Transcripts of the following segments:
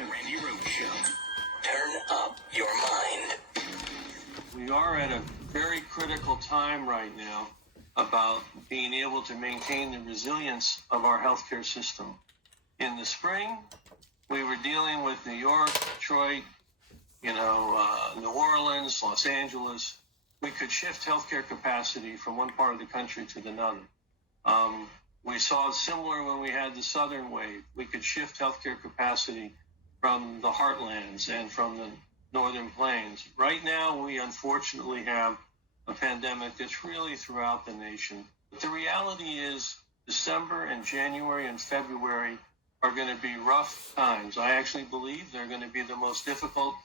Randy Roadshow. Turn up your mind. We are at a very critical time right now about being able to maintain the resilience of our healthcare system. In the spring, we were dealing with New York, Detroit, New Orleans, Los Angeles. We could shift healthcare capacity from one part of the country to another. We saw similar when we had the southern wave. We could shift healthcare capacity from the heartlands and from the northern plains. Right now, we unfortunately have a pandemic that's really throughout the nation. But the reality is December and January and February are going to be rough times. I actually believe they're going to be the most difficult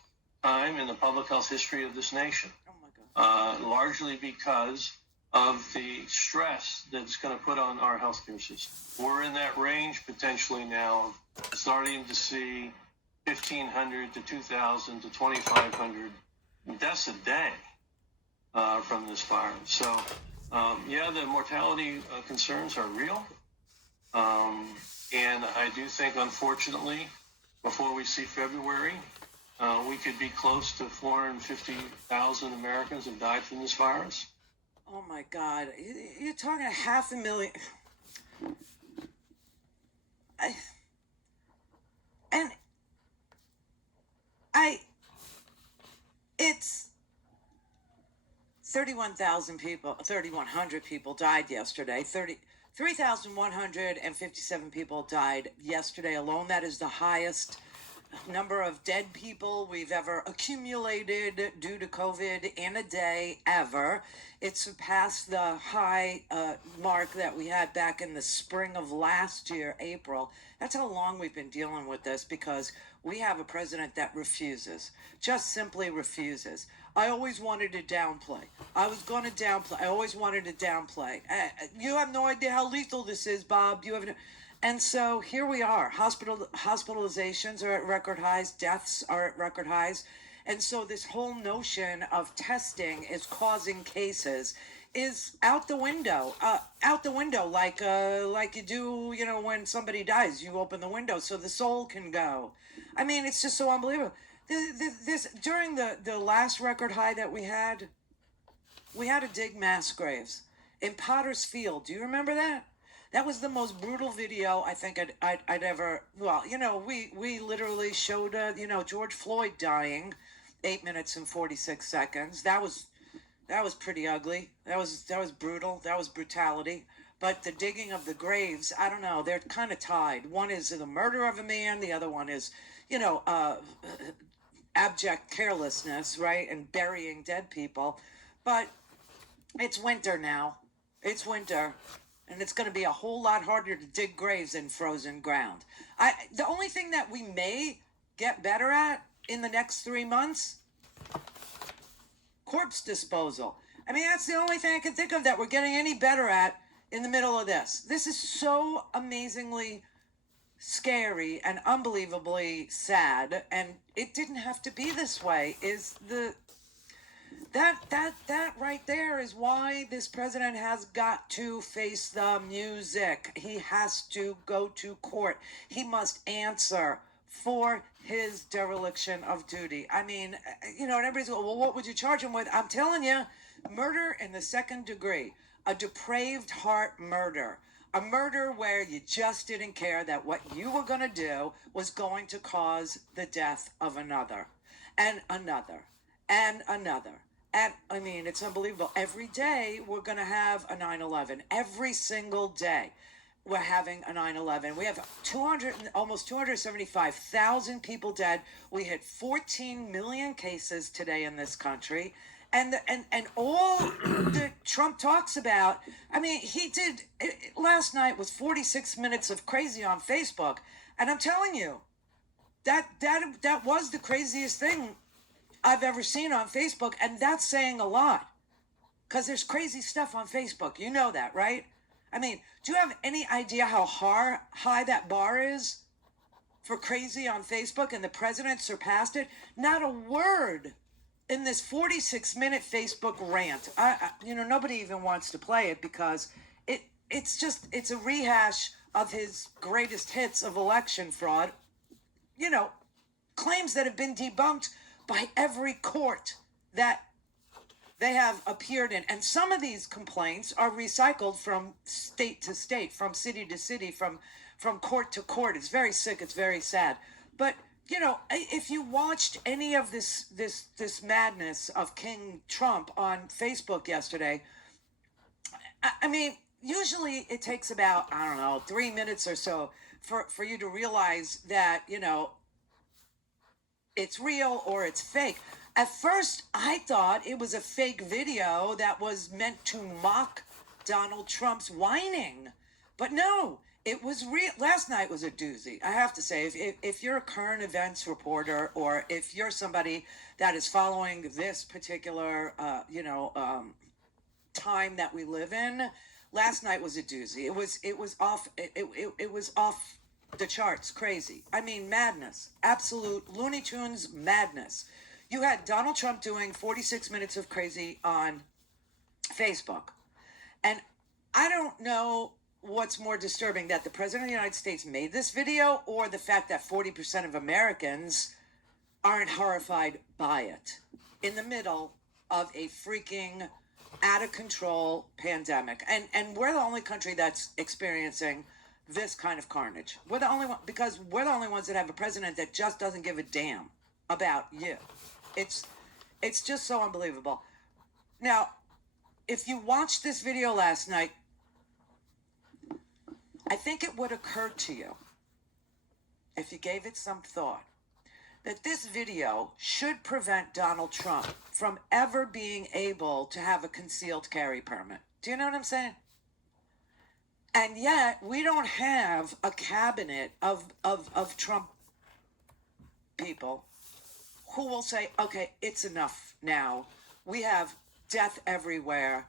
time in the public health history of this nation. Oh my God. Largely because of the stress that's going to put on our healthcare system. We're in that range potentially now, starting to see 1,500 to 2,000 to 2,500 deaths a day from this virus. So, the mortality concerns are real. And I do think, unfortunately, before we see February, we could be close to 450,000 Americans have died from this virus. Oh my God. You're talking 500,000. It's 31,000 people, 3,100 people died yesterday. 3,157 people died yesterday alone. That is the highest number of dead people we've ever accumulated due to COVID in a day ever. It surpassed the high mark that we had back in the spring of last year, April. That's how long we've been dealing with this, because we have a president that refuses, just simply refuses. I always wanted to downplay. I always wanted to downplay. You have no idea how lethal this is, Bob. You have no... And so here we are. Hospitalizations are at record highs. Deaths are at record highs. And so this whole notion of testing is causing cases is out the window. Like you do, when somebody dies, you open the window so the soul can go. I mean, it's just so unbelievable. This during the last record high that we had to dig mass graves in Potter's Field. Do you remember that? That was the most brutal video I think I'd ever. Well, we literally showed George Floyd dying, 8 minutes and 46 seconds. That was pretty ugly. That was brutal. That was brutality. But the digging of the graves, I don't know. They're kind of tied. One is the murder of a man. The other one is, abject carelessness, right, and burying dead people. But it's winter now. It's winter. And it's going to be a whole lot harder to dig graves in frozen ground. The only thing that we may get better at in the next 3 months, corpse disposal. I mean, that's the only thing I can think of that we're getting any better at in the middle of this. This is so amazingly scary and unbelievably sad, and it didn't have to be this way. That right there is why this president has got to face the music. He has to go to court. He must answer for his dereliction of duty. I mean, and everybody's going, well, what would you charge him with? I'm telling you, murder in the second degree, a depraved heart murder, a murder where you just didn't care that what you were going to do was going to cause the death of another, and another, and another. And I mean, it's unbelievable. Every day we're going to have a 9/11. Every single day we're having a 9/11. We have almost 275,000 people dead. We hit 14 million cases today in this country. And all that Trump talks about, I mean, he did, last night was 46 minutes of crazy on Facebook. And I'm telling you, that was the craziest thing I've ever seen on Facebook, and that's saying a lot, because there's crazy stuff on Facebook. You know that, right? I mean, do you have any idea how high that bar is for crazy on Facebook, and the president surpassed it? Not a word in this 46-minute Facebook rant. Nobody even wants to play it because it's a rehash of his greatest hits of election fraud. claims that have been debunked by every court that they have appeared in. And some of these complaints are recycled from state to state, from city to city, from court to court. It's very sick. It's very sad. But you know, if you watched any of this madness of King Trump on Facebook yesterday, I mean, usually it takes about, I don't know, 3 minutes or so for you to realize that, you know, it's real or it's fake. At first, I thought it was a fake video that was meant to mock Donald Trump's whining. But no, it was real. Last night was a doozy. I have to say, if you're a current events reporter, or if you're somebody that is following this particular, time that we live in, last night was a doozy. It was off the charts, crazy. I mean, madness, absolute Looney Tunes madness. You had Donald Trump doing 46 minutes of crazy on Facebook. And I don't know what's more disturbing, that the President of the United States made this video, or the fact that 40% of Americans aren't horrified by it in the middle of a freaking out of control pandemic. And we're the only country that's experiencing this kind of carnage. We're the only one, because we're the only ones that have a president that just doesn't give a damn about you. It's just so unbelievable. Now, if you watched this video last night, I think it would occur to you, if you gave it some thought, that this video should prevent Donald Trump from ever being able to have a concealed carry permit. Do you know what I'm saying? And yet, we don't have a cabinet of Trump people who will say, okay, it's enough now. We have death everywhere.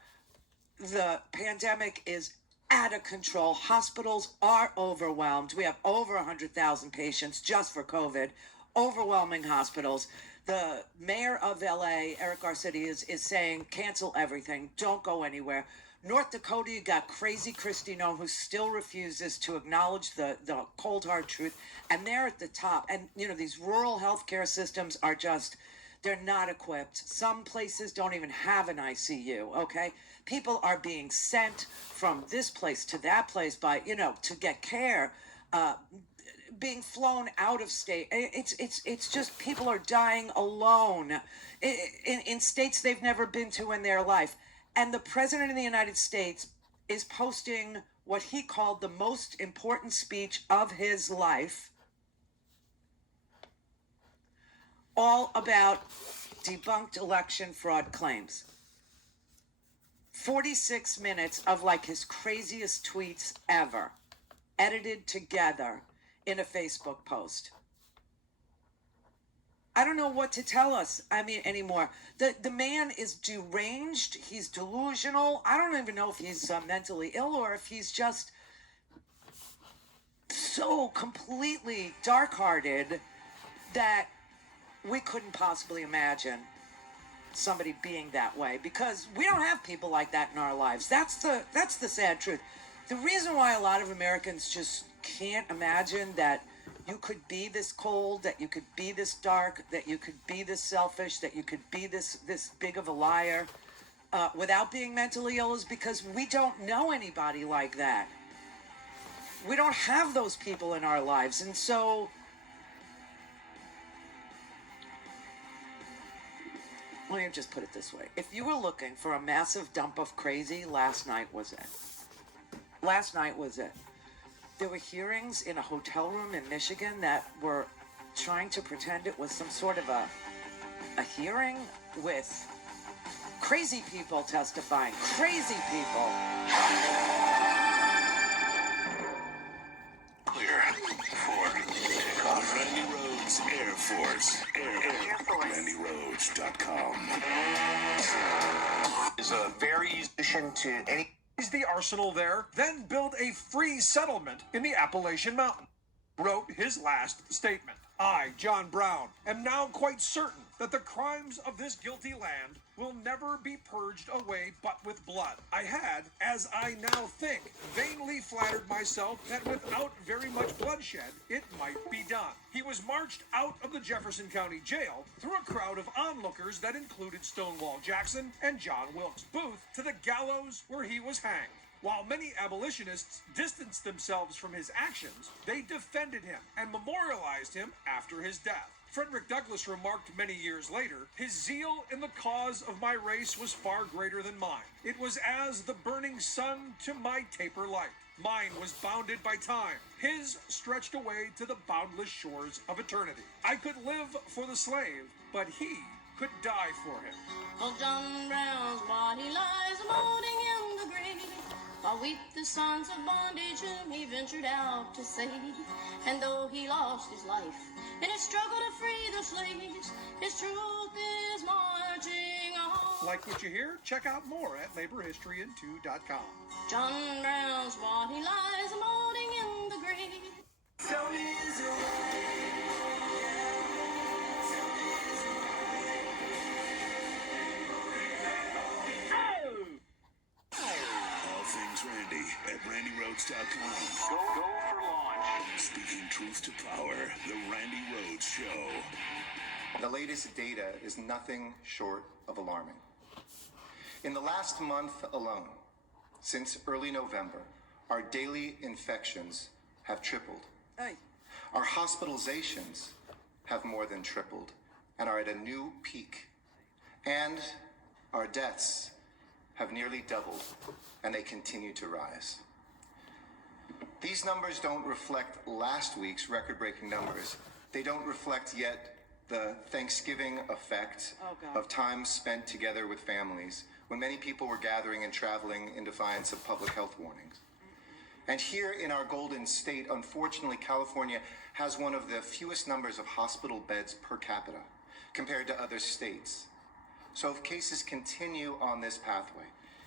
The pandemic is out of control. Hospitals are overwhelmed. We have over 100,000 patients just for COVID. Overwhelming hospitals. The mayor of LA, Eric Garcetti, is saying, cancel everything. Don't go anywhere. North Dakota, you got crazy Kristi Noem, who still refuses to acknowledge the cold, hard truth. And they're at the top. And, you know, these rural healthcare systems are just, they're not equipped. Some places don't even have an ICU, okay? People are being sent from this place to that place by, you know, to get care, being flown out of state. It's just, people are dying alone in states they've never been to in their life. And the President of the United States is posting what he called the most important speech of his life, all about debunked election fraud claims. 46 minutes of like his craziest tweets ever, edited together in a Facebook post. I don't know what to tell us, anymore. The man is deranged. He's delusional. I don't even know if he's mentally ill, or if he's just so completely dark-hearted that we couldn't possibly imagine somebody being that way, because we don't have people like that in our lives. That's the sad truth. The reason why a lot of Americans just can't imagine that you could be this cold, that you could be this dark, that you could be this selfish, that you could be this big of a liar without being mentally ill, is because we don't know anybody like that. We don't have those people in our lives. And so let me just put it this way. If you were looking for a massive dump of crazy, last night was it. Last night was it. There were hearings in a hotel room in Michigan that were trying to pretend it was some sort of a hearing with crazy people testifying. Crazy people. Clear for takeoff. Randy Rhodes Air Force. RandyRhodes.com. Is a very easy addition to any. Is the arsenal there? Then build a free settlement in the Appalachian Mountains, wrote his last statement. I, John Brown, am now quite certain that the crimes of this guilty land will never be purged away but with blood. I had, as I now think, vainly flattered myself that without very much bloodshed, it might be done. He was marched out of the Jefferson County Jail through a crowd of onlookers that included Stonewall Jackson and John Wilkes Booth to the gallows where he was hanged. While many abolitionists distanced themselves from his actions, they defended him and memorialized him after his death. Frederick Douglass remarked many years later, "His zeal in the cause of my race was far greater than mine. It was as the burning sun to my taper light. Mine was bounded by time. His stretched away to the boundless shores of eternity. I could live for the slave, but he could die for him." Old John Brown's body lies molding in the grave, while weep the sons of bondage whom he ventured out to save. And though he lost his life in his struggle to free the slaves, his truth is marching on. Like what you hear? Check out more at laborhistoryin2.com. John Brown's body lies molding in the grave. Tell me is it All things Randy at RandyRhodes.com. Go for launch. Speaking truth to power, the Randy Rhodes Show. The latest data is nothing short of alarming. In the last month alone, since early November, our daily infections have tripled. Hey, Our hospitalizations have more than tripled and are at a new peak. And our deaths have nearly doubled, and they continue to rise. These numbers don't reflect last week's record-breaking numbers. They don't reflect yet the Thanksgiving effect of time spent together with families when many people were gathering and traveling in defiance of public health warnings. And here in our Golden State, unfortunately, California has one of the fewest numbers of hospital beds per capita compared to other states. So if cases continue on this pathway,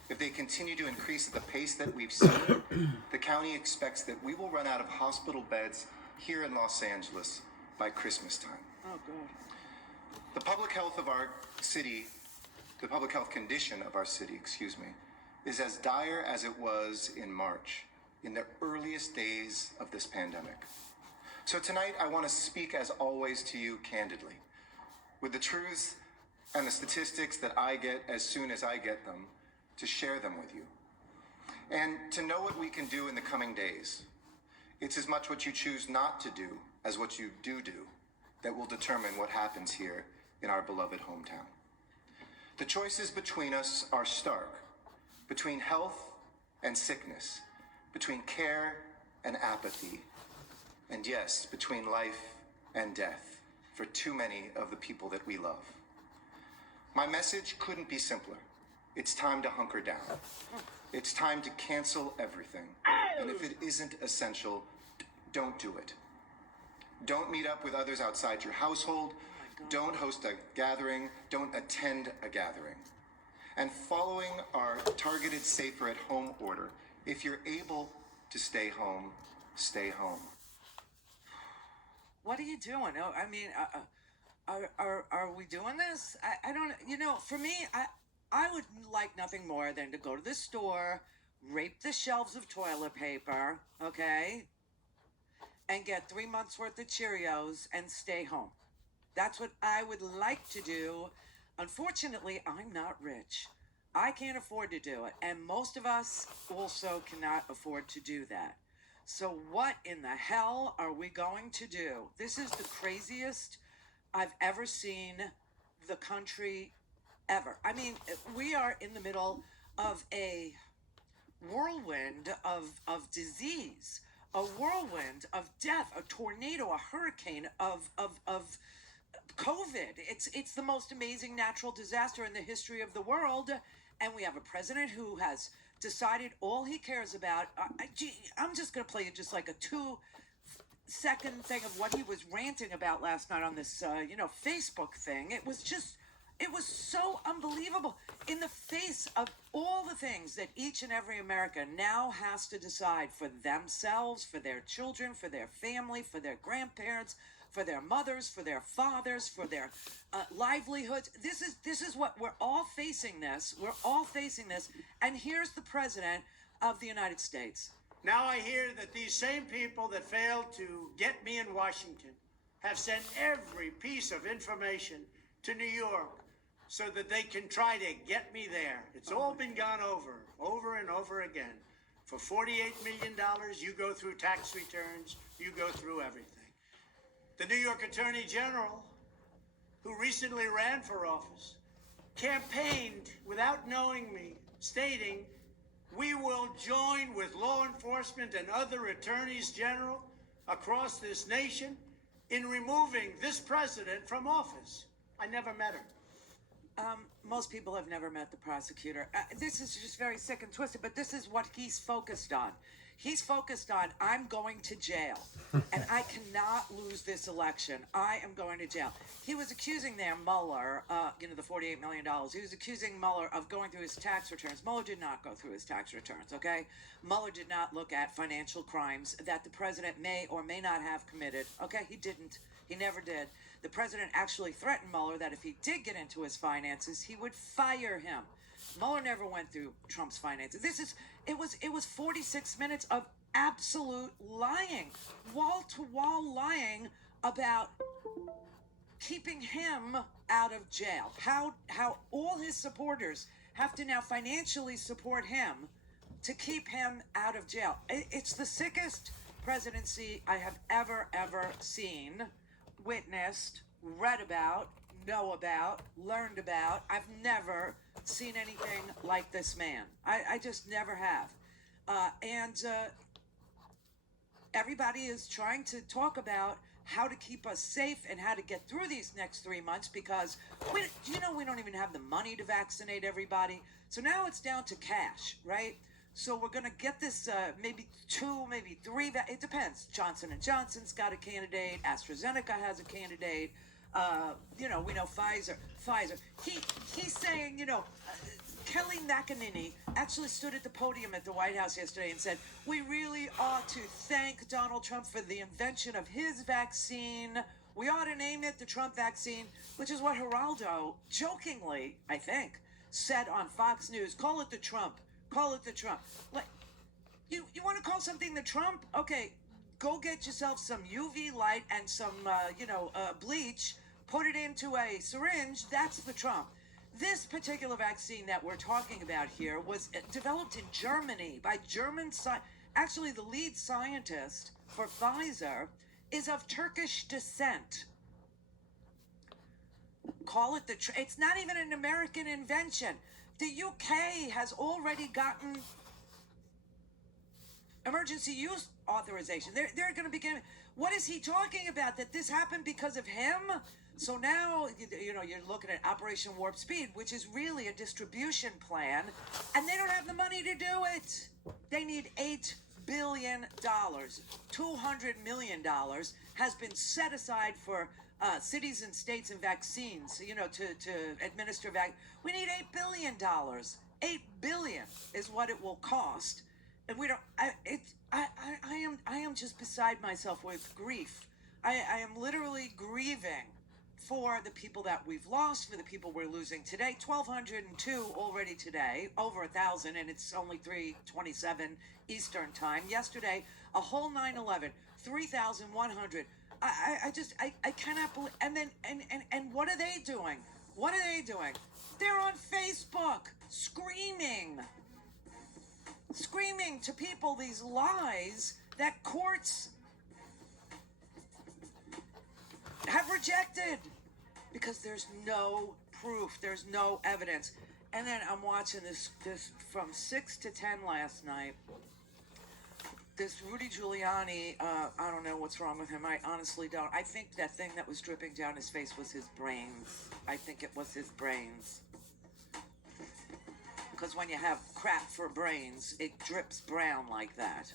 if they continue to increase at the pace that we've seen, the county expects that we will run out of hospital beds here in Los Angeles by Christmas time. oh God. The public health of our city, the public health condition of our city, is as dire as it was in March, in the earliest days of this pandemic. So tonight I want to speak, as always, to you candidly, with the truths and the statistics that I get as soon as I get them, to share them with you, and to know what we can do in the coming days. It's as much what you choose not to do as what you do that will determine what happens here in our beloved hometown. The choices between us are stark, between health and sickness, between care and apathy, and yes, between life and death for too many of the people that we love. My message couldn't be simpler. It's time to hunker down. It's time to cancel everything. And if it isn't essential, don't do it. Don't meet up with others outside your household. Don't host a gathering. Don't attend a gathering. And following our targeted safer at home order, if you're able to stay home, stay home. What are you doing? Oh, I mean, are we doing this? I don't, for me, I would like nothing more than to go to the store, rape the shelves of toilet paper, okay, and get 3 months worth of Cheerios and stay home. That's what I would like to do. Unfortunately, I'm not rich. I can't afford to do it. And most of us also cannot afford to do that. So what in the hell are we going to do? This is the craziest I've ever seen the country ever. I mean, we are in the middle of a whirlwind of disease, a whirlwind of death, a tornado, a hurricane of COVID. It's the most amazing natural disaster in the history of the world, and we have a president who has decided all he cares about. I'm just going to play you just like a 2-second thing of what he was ranting about last night on this, Facebook thing. It was just It was so unbelievable in the face of all the things that each and every American now has to decide for themselves, for their children, for their family, for their grandparents, for their mothers, for their fathers, for their livelihoods. This is what we're all facing. We're all facing this. And here's the president of the United States. Now I hear that these same people that failed to get me in Washington have sent every piece of information to New York so that they can try to get me there. It's all been gone over and over again. For $48 million, you go through tax returns, you go through everything. The New York Attorney General, who recently ran for office, campaigned without knowing me, stating, "We will join with law enforcement and other attorneys general across this nation in removing this president from office." I never met her. Most people have never met the prosecutor. This is just very sick and twisted, but this is what he's focused on. He's focused on, I'm going to jail, and I cannot lose this election. I am going to jail. He was accusing there Mueller, the $48 million. He was accusing Mueller of going through his tax returns. Mueller did not go through his tax returns, okay? Mueller did not look at financial crimes that the president may or may not have committed, okay? He didn't. He never did. The president actually threatened Mueller that if he did get into his finances, he would fire him. Mueller never went through Trump's finances. It was 46 minutes of absolute lying, wall-to-wall lying about keeping him out of jail. How all his supporters have to now financially support him to keep him out of jail. It's the sickest presidency I have ever seen, witnessed, read about, know about, learned about. I've never seen anything like this man. I just never have. And everybody is trying to talk about how to keep us safe and how to get through these next 3 months because we don't even have the money to vaccinate everybody. So now it's down to cash, right? So we're going to get this maybe 2, maybe 3. It depends. Johnson & Johnson's got a candidate. AstraZeneca has a candidate. We know Pfizer. He's saying, Kelly McEnany actually stood at the podium at the White House yesterday and said, we really ought to thank Donald Trump for the invention of his vaccine. We ought to name it the Trump vaccine, which is what Geraldo jokingly, I think, said on Fox News. Call it the Trump. Call it the Trump. Like, you want to call something the Trump? Okay, go get yourself some UV light and some, bleach. Put it into a syringe. That's the Trump. This particular vaccine that we're talking about here was developed in Germany by German actually, the lead scientist for Pfizer is of Turkish descent. Call it it's not even an American invention. The UK has already gotten emergency use authorization. They're going to begin. What is he talking about? That this happened because of him? So now, you're looking at Operation Warp Speed, which is really a distribution plan, and they don't have the money to do it. They need $8 billion. $200 million has been set aside for cities and states and vaccines, to administer We need $8 billion. $8 billion is what it will cost. And we don't, I am just beside myself with grief. I am literally grieving for the people that we've lost, for the people we're losing today. 1,202 already today, over 1,000, and it's only 3:27 Eastern time. Yesterday, a whole 9/11, 3,100. I cannot believe. And then, and what are they doing? What are they doing? They're on Facebook screaming to people these lies that courts have rejected because there's no proof, there's no evidence. And then I'm watching this from 6 to 10 last night. This Rudy Giuliani, I don't know what's wrong with him. I honestly don't. I think that thing that was dripping down his face was his brains. I think it was his brains. Because when you have crap for brains, it drips brown like that.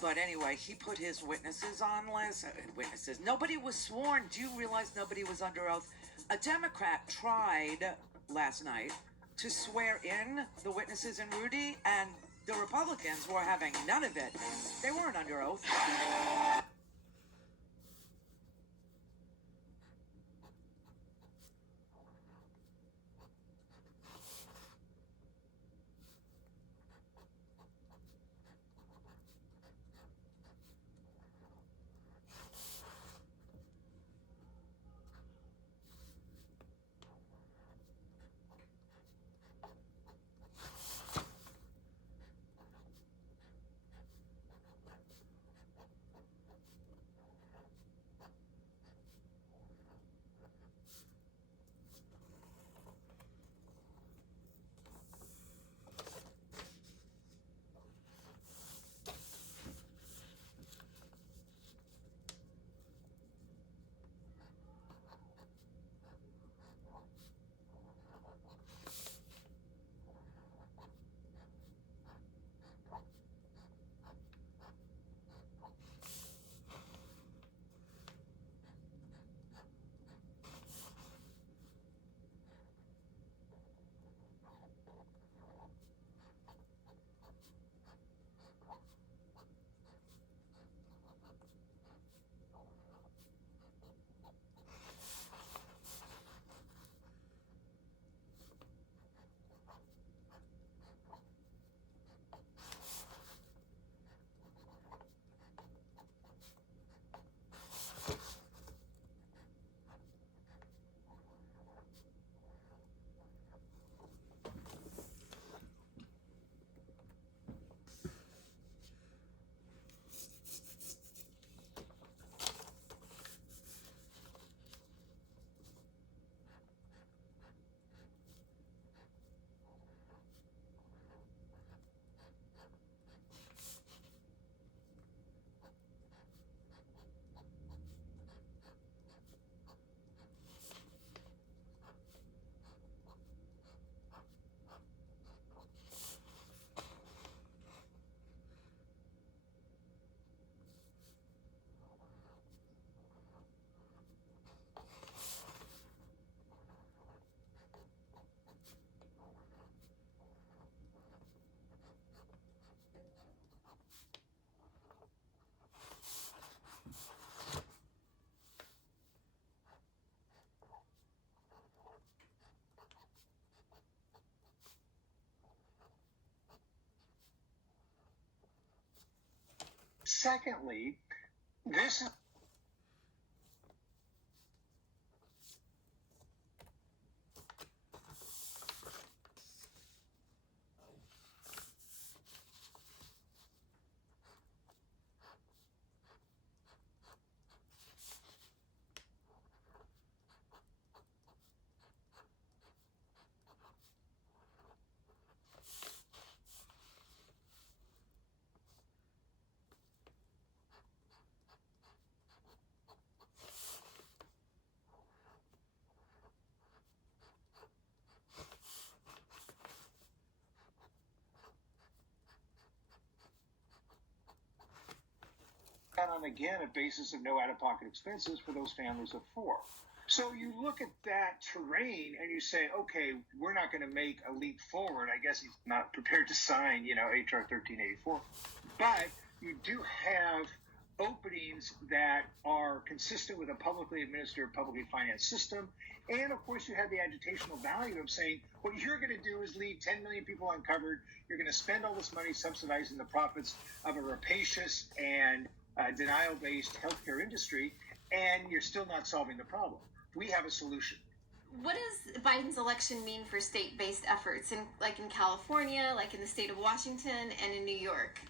But anyway, he put his witnesses on list. Witnesses. Nobody was sworn. Do you realize nobody was under oath? A Democrat tried last night to swear in the witnesses in Rudy, and the Republicans were having none of it. They weren't under oath. Secondly, this is on again a basis of no out-of-pocket expenses for those families of four. So you look at that terrain and you say, okay, we're not going to make a leap forward. I guess he's not prepared to sign, HR 1384. But you do have openings that are consistent with a publicly administered, publicly financed system. And of course, you have the agitational value of saying, what you're going to do is leave 10 million people uncovered. You're going to spend all this money subsidizing the profits of a rapacious and denial-based healthcare industry, and you're still not solving the problem. We have a solution. What does Biden's election mean for state-based efforts, like in California, like in the state of Washington, and in New York?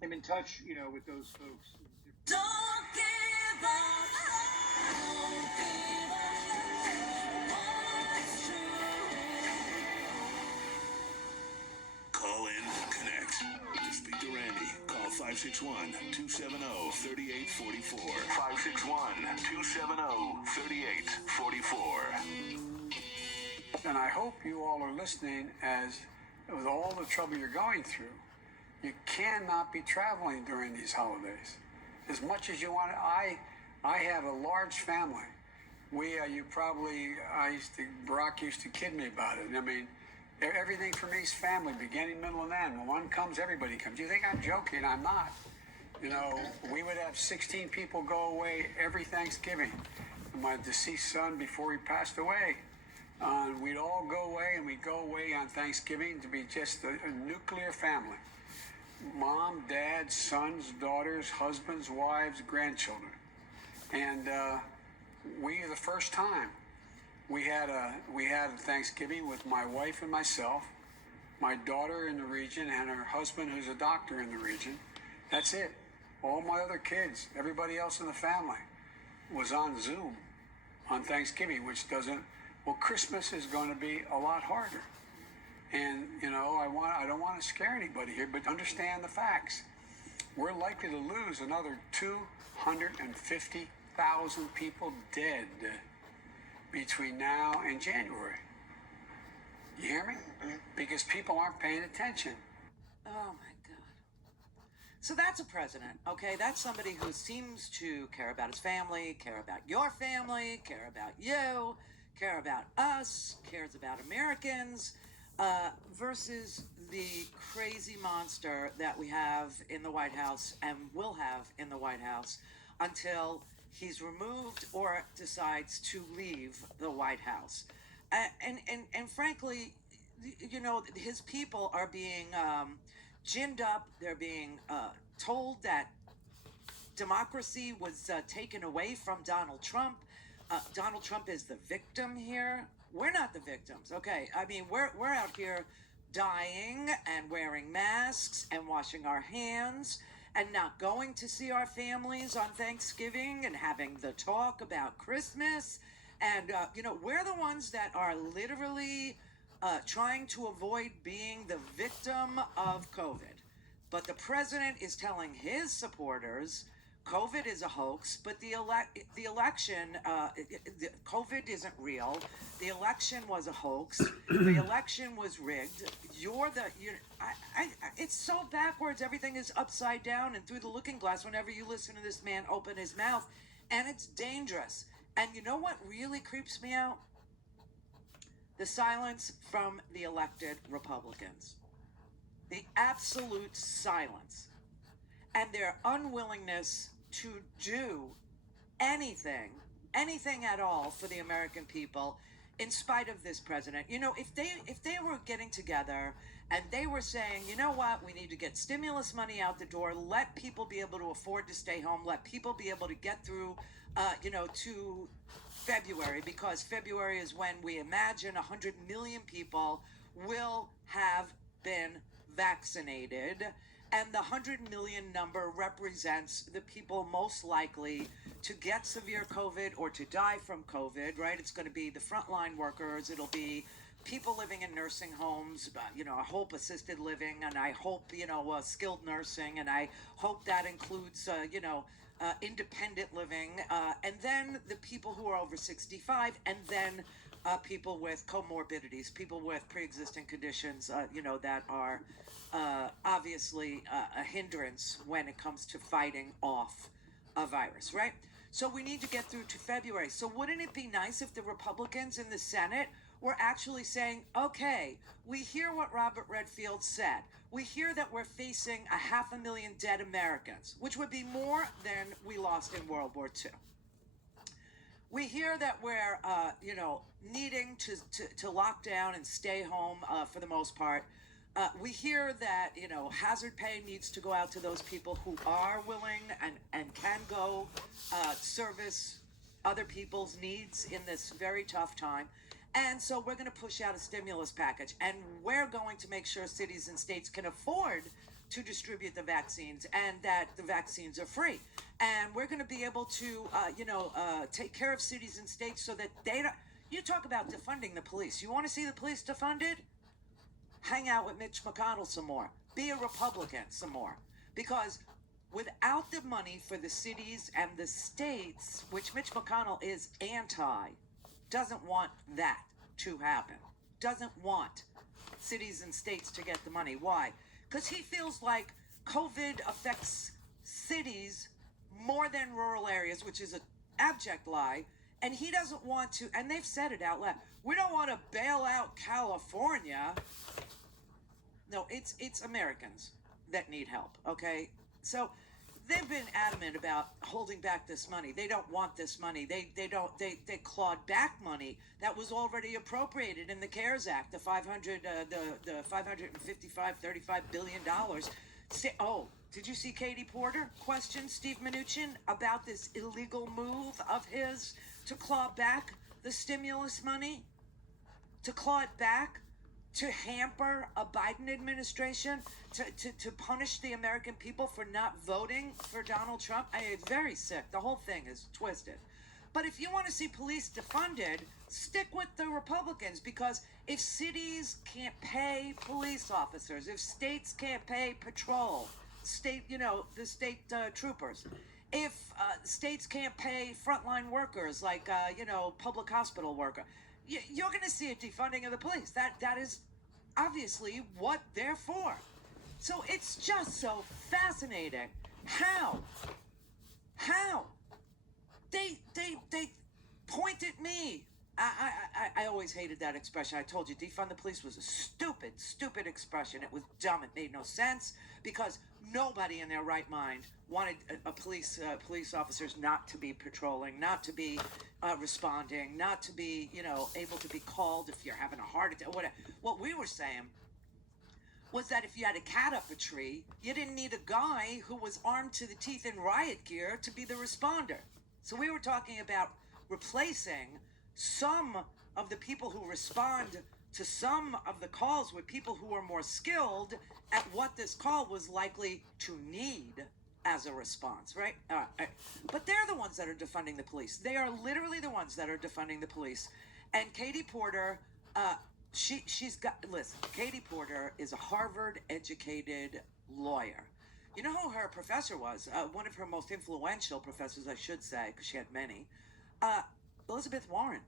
I'm in touch, with those folks. Don't give up. Don't give up. What's true? Call in, connect. To speak to Randy, call 561-270-3844. 561-270-3844. And I hope you all are listening, as with all the trouble you're going through, you cannot be traveling during these holidays. As much as you want, I have a large family, Barack used to kid me about it. I mean, everything for me is family, beginning, middle, and end. When one comes, everybody comes. You think I'm joking? I'm not. You know, we would have 16 people go away every Thanksgiving. My deceased son, before he passed away, we'd all go away, and we'd go away on Thanksgiving to be just a nuclear family. Mom, dad, sons, daughters, husbands, wives, grandchildren. And the first time, we had a Thanksgiving with my wife and myself, my daughter in the region, and her husband, who's a doctor in the region. That's it. All my other kids, everybody else in the family, was on Zoom on Thanksgiving, which doesn't. Well, Christmas is going to be a lot harder. And, you know, I don't want to scare anybody here, but understand the facts. We're likely to lose another 250,000 people dead between now and January. You hear me? Because people aren't paying attention. Oh my God. So that's a president, okay? That's somebody who seems to care about his family, care about your family, care about you, care about us, cares about Americans, versus the crazy monster that we have in the White House and will have in the White House until he's removed or decides to leave the White House. And frankly, you know, his people are being ginned up. They're being told that democracy was taken away from Donald Trump. Donald Trump is the victim here. We're not the victims, okay? I mean, we're out here dying and wearing masks and washing our hands and not going to see our families on Thanksgiving and having the talk about Christmas. And, you know, we're the ones that are literally trying to avoid being the victim of COVID. But the president is telling his supporters COVID is a hoax, but the election, COVID isn't real. The election was a hoax. The election was rigged. It's so backwards. Everything is upside down and through the looking glass whenever you listen to this man open his mouth. And it's dangerous. And you know what really creeps me out? The silence from the elected Republicans. The absolute silence. And their unwillingness to do anything at all for the American people in spite of this president. You know, if they were getting together and they were saying, you know what, we need to get stimulus money out the door, let people be able to afford to stay home, let people be able to get through, to February, because February is when we imagine 100 million people will have been vaccinated. And the 100 million number represents the people most likely to get severe COVID or to die from COVID, right? It's going to be the frontline workers. It'll be people living in nursing homes, I hope assisted living, and I hope, skilled nursing, and I hope that includes, independent living, and then the people who are over 65, and then people with comorbidities, people with pre-existing conditions, that are obviously a hindrance when it comes to fighting off a virus, right? So we need to get through to February. So wouldn't it be nice if the Republicans in the Senate were actually saying, okay, we hear what Robert Redfield said. We hear that we're facing 500,000 dead Americans, which would be more than we lost in World War II. We hear that we're, needing to lock down and stay home for the most part. We hear that, hazard pay needs to go out to those people who are willing and can go service other people's needs in this very tough time. And so we're going to push out a stimulus package, and we're going to make sure cities and states can afford to distribute the vaccines and that the vaccines are free. And we're going to be able to, take care of cities and states so that they don't. You talk about defunding the police. You want to see the police defunded? Hang out with Mitch McConnell some more. Be a Republican some more. Because without the money for the cities and the states, which Mitch McConnell is anti, doesn't want that to happen. Doesn't want cities and states to get the money. Why? Because he feels like COVID affects cities more than rural areas, which is an abject lie. And he doesn't want to, and they've said it out loud, we don't want to bail out California. No, it's Americans that need help, okay? So they've been adamant about holding back this money. They don't want this money. They clawed back money that was already appropriated in the CARES Act, the 35 billion dollars. Oh, did you see Katie Porter question Steve Mnuchin about this illegal move of his to claw back the stimulus money? To claw it back? To hamper a Biden administration? To punish the American people for not voting for Donald Trump? Very sick. The whole thing is twisted. But if you want to see police defunded, stick with the Republicans, because if cities can't pay police officers, if states can't pay patrol, the state troopers, if states can't pay frontline workers like, public hospital worker, you're going to see a defunding of the police. That is obviously what they're for. So it's just so fascinating. How? They point at me. I always hated that expression. I told you, defund the police was a stupid expression. It was dumb. It made no sense, because nobody in their right mind wanted police officers not to be patrolling, not to be responding, not to be, able to be called if you're having a heart attack, whatever. What we were saying was that if you had a cat up a tree, you didn't need a guy who was armed to the teeth in riot gear to be the responder. So we were talking about replacing some of the people who respond to some of the calls with people who are more skilled at what this call was likely to need as a response, right? But they're the ones that are defunding the police. They are literally the ones that are defunding the police. And Katie Porter, Katie Porter is a Harvard-educated lawyer. You know who her professor was? One of her most influential professors, I should say, because she had many. Elizabeth Warren.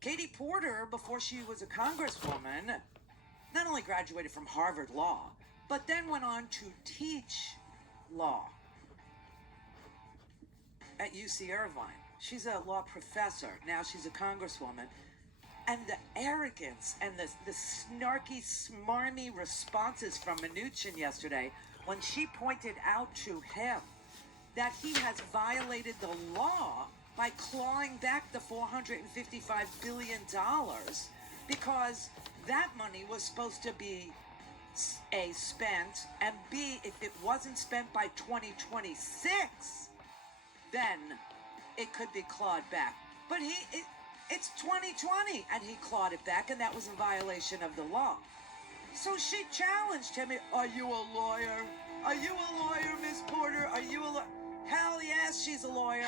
Katie Porter, before she was a congresswoman, not only graduated from Harvard Law, but then went on to teach law at UC Irvine. She's a law professor. Now she's a congresswoman. And the arrogance and the snarky, smarmy responses from Mnuchin yesterday, when she pointed out to him that he has violated the law by clawing back the $455 billion, because that money was supposed to be A, spent, and B, if it wasn't spent by 2026, then it could be clawed back. But it's 2020, and he clawed it back, and that was a violation of the law. So she challenged him. Are you a lawyer? Are you a lawyer, Miss Porter? Are you a lawyer? Hell yes, she's a lawyer.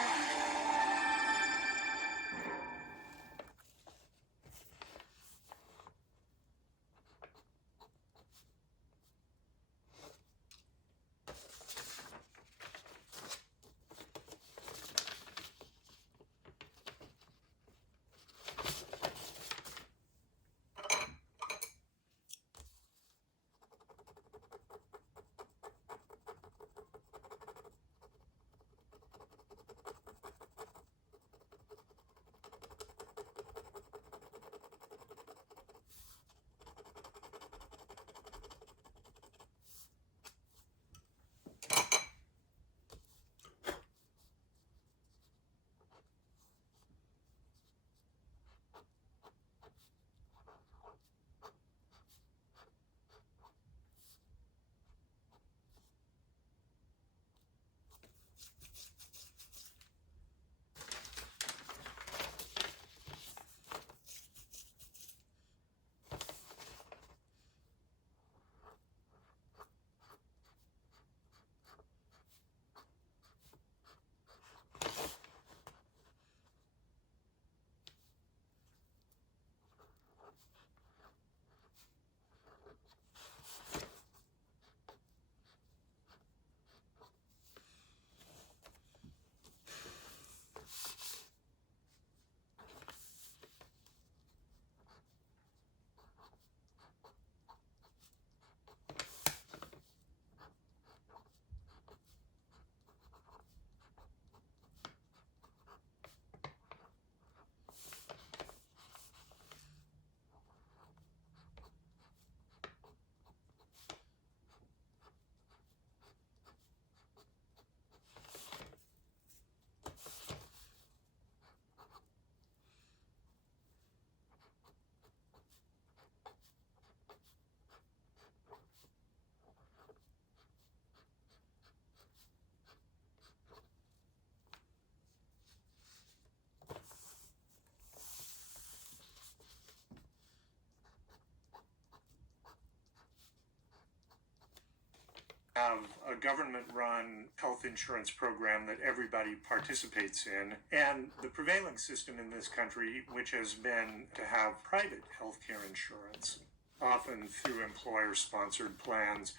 have a government-run health insurance program that everybody participates in, and the prevailing system in this country, which has been to have private health care insurance, often through employer-sponsored plans.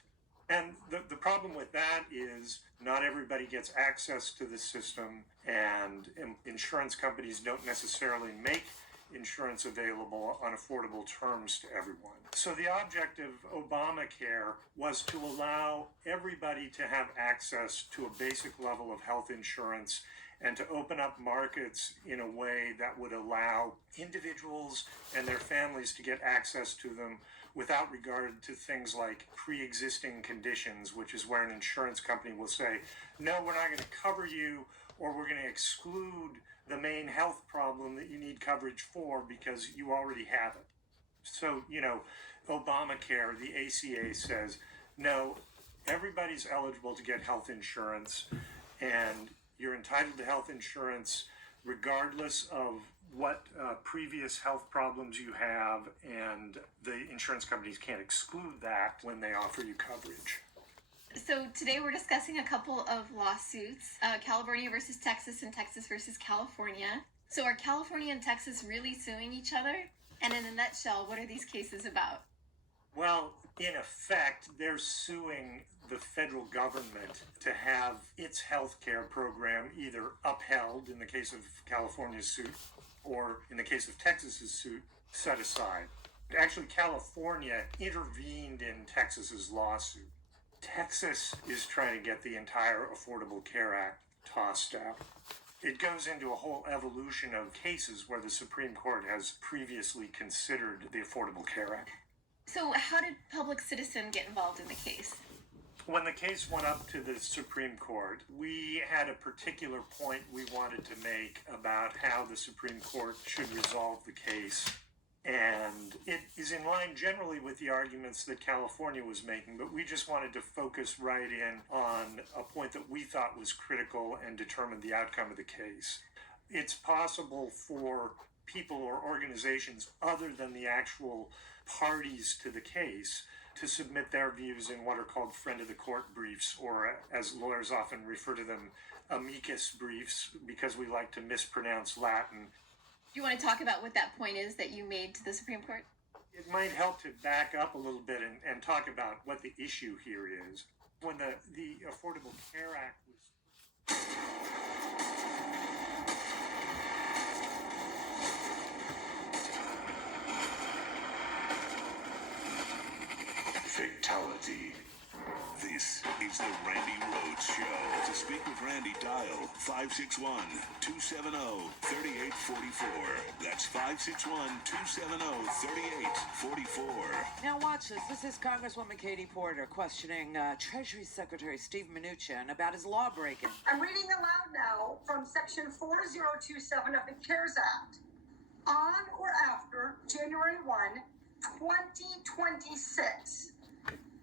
And the problem with that is not everybody gets access to the system, and insurance companies don't necessarily make insurance available on affordable terms to everyone. So the object of Obamacare was to allow everybody to have access to a basic level of health insurance and to open up markets in a way that would allow individuals and their families to get access to them without regard to things like pre-existing conditions, which is where an insurance company will say, no, we're not going to cover you, or we're going to exclude the main health problem that you need coverage for because you already have it. So, Obamacare, the ACA says, no, everybody's eligible to get health insurance, and you're entitled to health insurance regardless of what previous health problems you have, and the insurance companies can't exclude that when they offer you coverage. So today we're discussing a couple of lawsuits, California versus Texas and Texas versus California. So are California and Texas really suing each other? And in a nutshell, what are these cases about? Well, in effect, they're suing the federal government to have its health care program either upheld in the case of California's suit, or in the case of Texas's suit, set aside. Actually, California intervened in Texas's lawsuit. Texas is trying to get the entire Affordable Care Act tossed out. It goes into a whole evolution of cases where the Supreme Court has previously considered the Affordable Care Act. So how did Public Citizen get involved in the case? When the case went up to the Supreme Court, we had a particular point we wanted to make about how the Supreme Court should resolve the case. And it is in line generally with the arguments that California was making, but we just wanted to focus right in on a point that we thought was critical and determine the outcome of the case. It's possible for people or organizations other than the actual parties to the case to submit their views in what are called friend of the court briefs, or as lawyers often refer to them, amicus briefs, because we like to mispronounce Latin. Do you want to talk about what that point is that you made to the Supreme Court? It might help to back up a little bit and talk about what the issue here is. When the Affordable Care Act was... Fatality. This is the Randy Rhodes Show. To speak with Randy, dial 561-270-3844. That's 561-270-3844. Now watch this. This is Congresswoman Katie Porter questioning Treasury Secretary Steve Mnuchin about his law breaking. I'm reading aloud now from Section 4027 of the CARES Act. On or after January 1, 2026,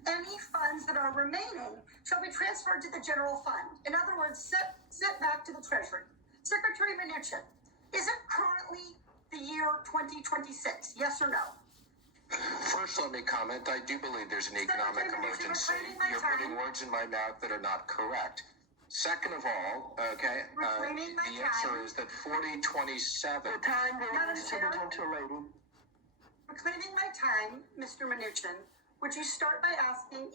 any funds that are remaining shall be transferred to the general fund. In other words, sent back to the Treasury. Secretary Mnuchin, is it currently the year 2026? Yes or no? First, let me comment. I do believe there's an economic emergency. You're putting words in my mouth that are not correct. Second of all, okay, the answer is that 4027. The time belongs to the gentle lady. Reclaiming my time, Mr. Mnuchin, would you start by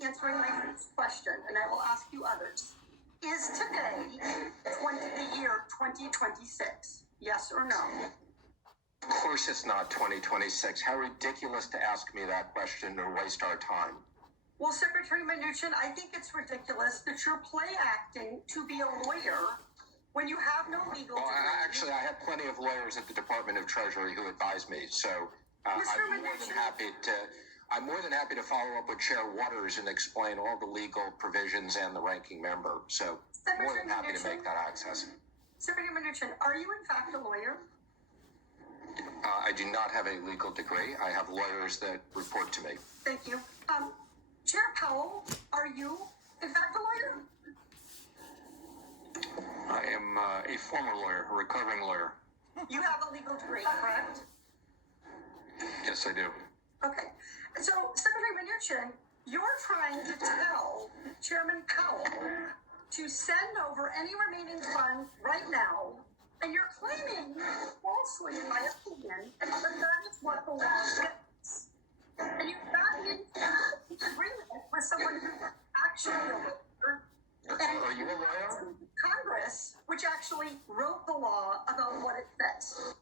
answering my first question, and I will ask you others. Is today the year 2026? Yes or no? Of course it's not 2026. How ridiculous to ask me that question or waste our time. Well, Secretary Mnuchin, I think it's ridiculous that you're play acting to be a lawyer when you have no legal degree. Actually, I have plenty of lawyers at the Department of Treasury who advise me, so I'm more than happy to follow up with Chair Waters and explain all the legal provisions and the ranking member. So more than happy to make that access. Secretary Mnuchin, are you in fact a lawyer? I do not have a legal degree. I have lawyers that report to me. Thank you. Chair Powell, are you in fact a lawyer? I am a former lawyer, a recovering lawyer. You have a legal degree, correct? Yes, I do. Okay. So, Secretary Mnuchin, You're trying to tell Chairman Powell to send over any remaining funds right now, and you're claiming, falsely in my opinion, that that is what the law says. And you've gotten into agreement with someone who's actually a lawyer. And Are you a lawyer? Congress, which actually wrote the law about what it says.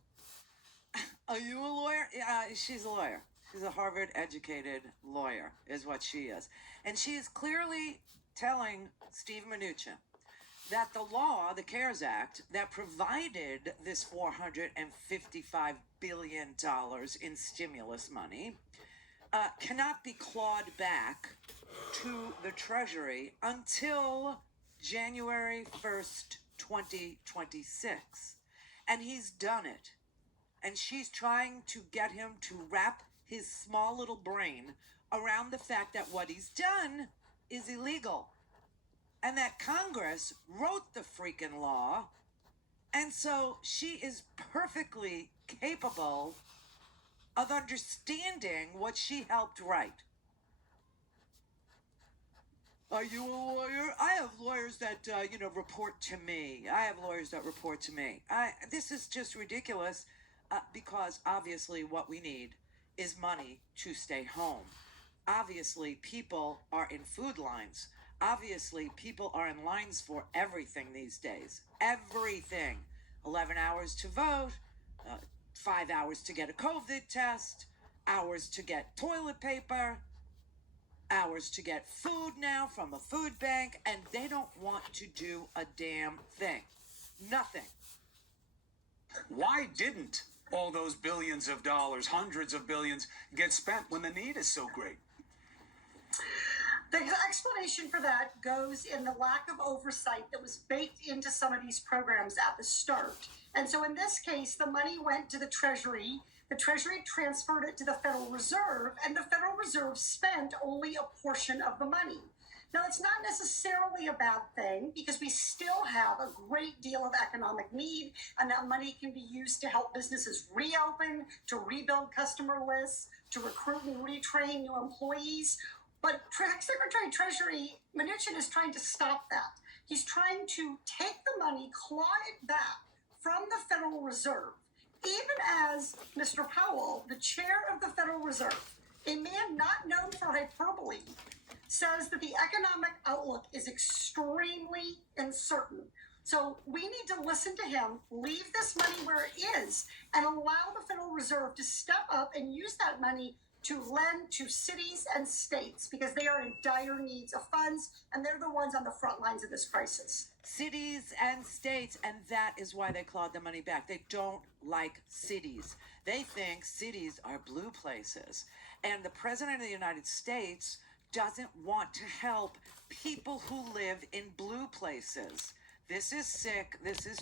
Are you a lawyer? She's a lawyer. She's a Harvard-educated lawyer, is what she is. And she is clearly telling Steve Mnuchin that the law, the CARES Act, that provided this $455 billion in stimulus money cannot be clawed back to the Treasury until January 1st, 2026. And he's done it. And she's trying to get him to wrap his small little brain around the fact that what he's done is illegal. And that Congress wrote the freaking law. And so she is perfectly capable of understanding what she helped write. Are you a lawyer? I have lawyers that, report to me. I have lawyers that report to me. This is just ridiculous because obviously what we need is money to stay home. Obviously, people are in food lines. Obviously, people are in lines for everything these days. Everything. 11 hours to vote, 5 hours to get a COVID test, hours to get toilet paper, hours to get food now from a food bank, and they don't want to do a damn thing. Nothing. Why didn't all those billions of dollars, hundreds of billions, get spent when the need is so great? The explanation for that goes in the lack of oversight that was baked into some of these programs at the start. And so in this case, the money went to the Treasury. The Treasury transferred it to the Federal Reserve, and the Federal Reserve spent only a portion of the money. Now, it's not necessarily a bad thing because we still have a great deal of economic need, and that money can be used to help businesses reopen, to rebuild customer lists, to recruit and retrain new employees. But Secretary of Treasury Mnuchin is trying to stop that. He's trying to take the money, claw it back from the Federal Reserve, even as Mr. Powell, the chair of the Federal Reserve, a man not known for hyperbole, says that the economic outlook is extremely uncertain. So we need to listen to him, leave this money where it is, and allow the Federal Reserve to step up and use that money to lend to cities and states because they are in dire needs of funds, and they're the ones on the front lines of this crisis. Cities and states, and that is why they clawed the money back. They don't like cities. They think cities are blue places. And the President of the United States doesn't want to help people who live in blue places. This is sick. This is